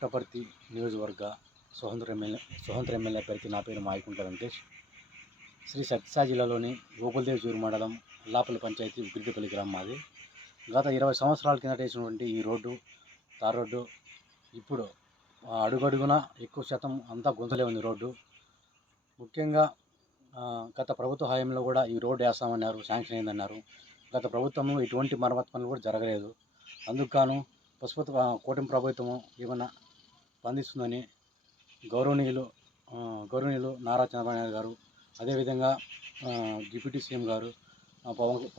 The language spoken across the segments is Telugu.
పుట్టపర్తి నియోజకవర్గ స్వతంత్ర ఎమ్మెల్యే అభ్యర్థి నా పేరు మాయకుంట్ల వెంకటేష్. శ్రీ సత్యసాయి జిల్లాలోని గోకులదేవచూరు మండలం అల్లాపల్లి పంచాయతీ ఉగ్రిటిపల్లి గ్రామం మాది. గత 20 సంవత్సరాల కిందట వేసినటువంటి ఈ రోడ్డు, తార్ రోడ్డు ఇప్పుడు అడుగడుగున ఎక్కువ శాతం అంతా గుంతలే ఉంది రోడ్డు. ముఖ్యంగా గత ప్రభుత్వ హయాంలో కూడా ఈ రోడ్డు వేస్తామన్నారు, శాంక్షన్ అయిందన్నారు. గత ప్రభుత్వంలో ఎటువంటి మరమ్మతు పనులు కూడా జరగలేదు. అందుకు గాను కూటమి ప్రభుత్వము ఏమన్నా స్పందిస్తుందని గౌరవనీయులు నారా చంద్రబాబు నాయుడు గారు, అదేవిధంగా డిప్యూటీ సీఎం గారు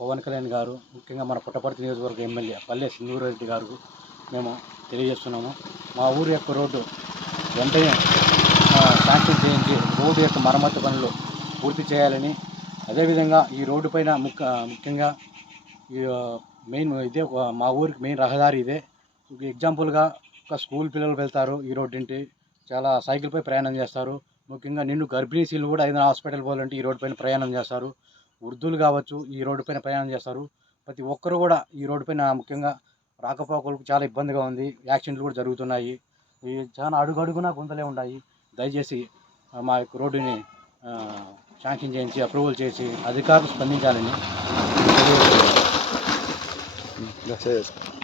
పవన్ కళ్యాణ్ గారు, ముఖ్యంగా మన పుట్టపర్తి నియోజకవర్గ ఎమ్మెల్యే పల్లె సింధూరెడ్డి గారు మేము తెలియజేస్తున్నాము. మా ఊరి యొక్క రోడ్డు వెంటనే శాంక్షన్ చేయించి రోడ్డు యొక్క మరమ్మతు పనులు పూర్తి చేయాలని, అదేవిధంగా ఈ రోడ్డు పైన ముఖ్యంగా మెయిన్ ఇదే మా ఊరికి మెయిన్ రహదారి ఇదే. ఎగ్జాంపుల్గా ఒక స్కూల్ పిల్లలు వెళ్తారు, ఈ రోడ్డు ఇంటి చాలా సైకిల్పై ప్రయాణం చేస్తారు. ముఖ్యంగా నిండు గర్భిణీశీలు కూడా ఏదైనా హాస్పిటల్ పోవాలంటే ఈ రోడ్డు పైన ప్రయాణం చేస్తారు. వృద్ధులు కావచ్చు ఈ రోడ్డు పైన ప్రయాణం చేస్తారు. ప్రతి ఒక్కరు కూడా ఈ రోడ్డు పైన ముఖ్యంగా రాకపోకలకు చాలా ఇబ్బందిగా ఉంది. యాక్సిడెంట్లు కూడా జరుగుతున్నాయి. చాలా అడుగడుగునా గుంతలే ఉన్నాయి. దయచేసి మా యొక్క రోడ్డుని శాంక్షన్ చేయించి అప్రూవల్ చేసి అధికారులు స్పందించాలని తెలియజేస్తున్నాను.